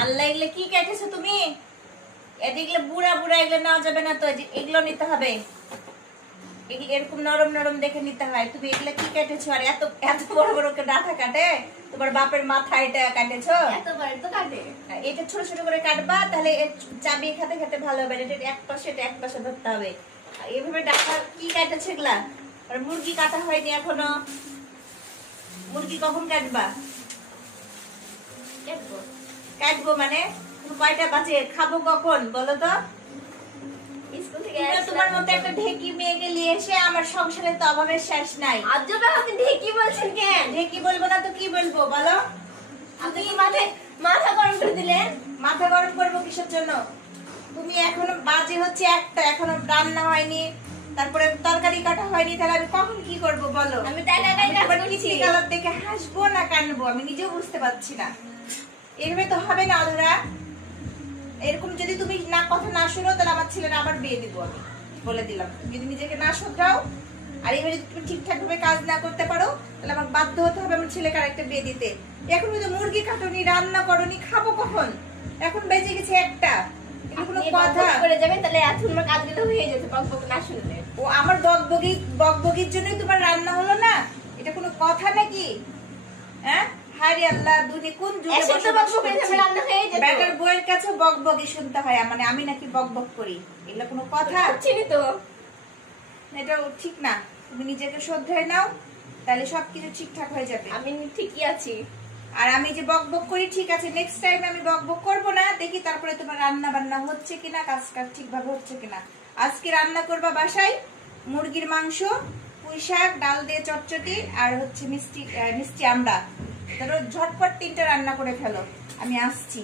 আল্লাহ, এগুলো কি কেটেছো তুমি? এগুলো বুড়া বুড়া, এগুলো নেওয়া যাবে না তো, এগুলো নিতে হবে। এরকম নরম নরম দেখে নিতে হয়। তুমি এগুলো কি কেটেছো? আর এত এত বড় বড় ডাঁটা কাটে? তোমার বাপের মাথা এটা কাটেছো? এত বড় তো কাটে। এটা ছোট ছোট করে কাটবা, তাহলে চাবি খেতে খেতে ভালো হবে। এটা এক পাশে, এটা এক পাশে ধরতে হবে। এইভাবে ডাঁটা কি কাটেছো এগুলা? আর মুরগি কাটা হয়নি এখনো। মুরগি কখন কাটবা? কাটবো মানে কয়টা বাজে? খাবো কখন বলো তো? স্কুল থেকে তোমার মতো একটা ঢেকি মেয়েকে নিয়ে এসে আমার সংসারে তো অভাবের শেষ নাই। আজব আপনি ঢেকি বলছেন কেন? ঢেকি বলবো না তো কি বলবো বলো? আপনি কি মাথা গরম করে দিলেন? মাথা গরম করবো কিসের জন্য? তুমি এখনো বাজে হচ্ছে একটা, এখনো রান্না হয়নি, তারপরে তরকারি কাটা হয়নি, তাহলে আমি কখন কি করবো বলো? আমি কিচি কালার দেখে হাসবো না কানবো আমি নিজেও বুঝতে পারছি না। এভাবে তো হবে না অধরা। এরকম যদি তুমি না কথা না শুনো, তাহলে আমার ছেলের আবার বিয়ে দিব আমি, বলে দিলাম। যদি নিজেকে না শোধরাও আর এভাবে যদি তুমি ঠিকঠাক ভাবে কাজ না করতে পারো, তাহলে আমার বাধ্য হতে হবে আমার ছেলেকে আরেকটা বিয়ে দিতে। এখন যদি মুরগি কাটনি, রান্না করনি, খাবো কখন? এখন বেজে গেছে একটা। এগুলো কোনো কথা? করে যাবেন তাহলে এখন আমার কাজগুলো হয়ে যেত বকবক না শুনলে। ও আমার বকবকির জন্যই তোমার রান্না হলো না? এটা কোনো কথা নাকি? হ্যাঁ, হায়রে আল্লাহ, কোন যুগে বসবাস করছি? বেটার বউয়ের কাছে বকবকি শুনতে হয়, মানে আমি নাকি বকবক করি? এগুলো কোনো কথা? চিনি তো, এটা ঠিক না। তুমি নিজেকে শুধরে নাও, তাহলে সবকিছু ঠিকঠাক হয়ে যাবে। আমি ঠিকই আছি। আর আমি যে বকবক করি, ঠিক আছে, নেক্সট টাইম আমি বকবক করবো না। দেখি তারপরে তোমার রান্না বান্না হচ্ছে কিনা, কাজ ঠিকভাবে হচ্ছে কিনা। আজকে রান্না করবা বাসায় মুরগির মাংস, পুঁই শাক, ডাল দিয়ে চটচটি, আর হচ্ছে মিষ্টি মিষ্টি আমরা। ধরো ঝটপট 3টা রান্না করে ফেলো, আমি আসছি।